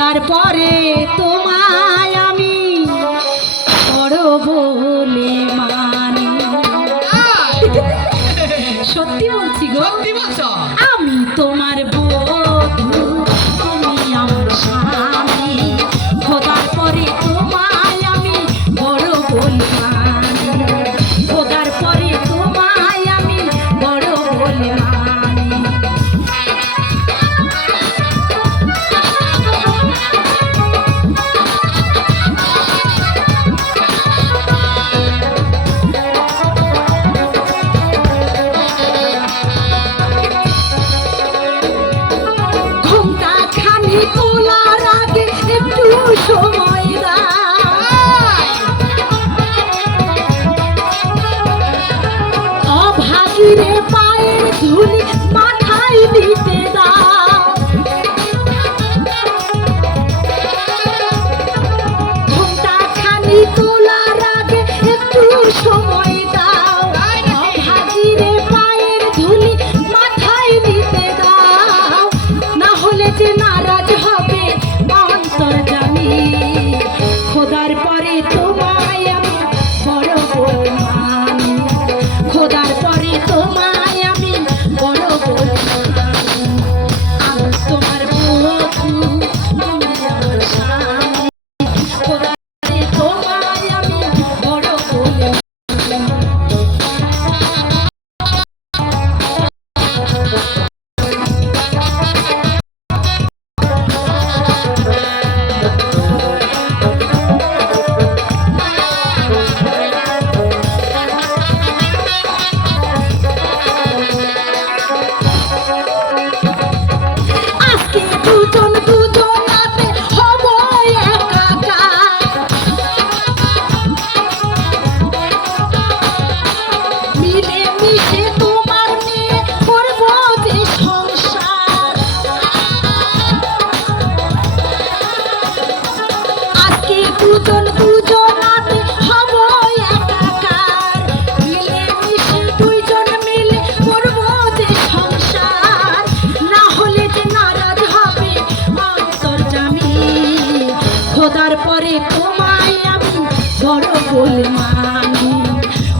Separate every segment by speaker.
Speaker 1: তারপরে তোমায় আমি বড় বলে মানি। সত্যি বলছি গো আমি তো তোলার আগে একটু সময় অভাগীরে পায়ের ধুলি খোদার পা তোমায় আমি বড় বলে মানি।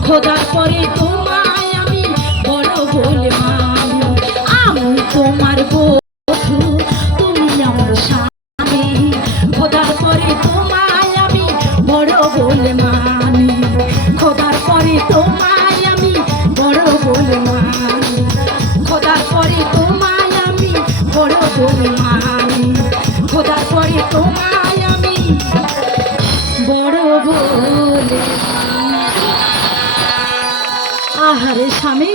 Speaker 1: খোদার পরে তো বড় বলে। আহারে স্বামী।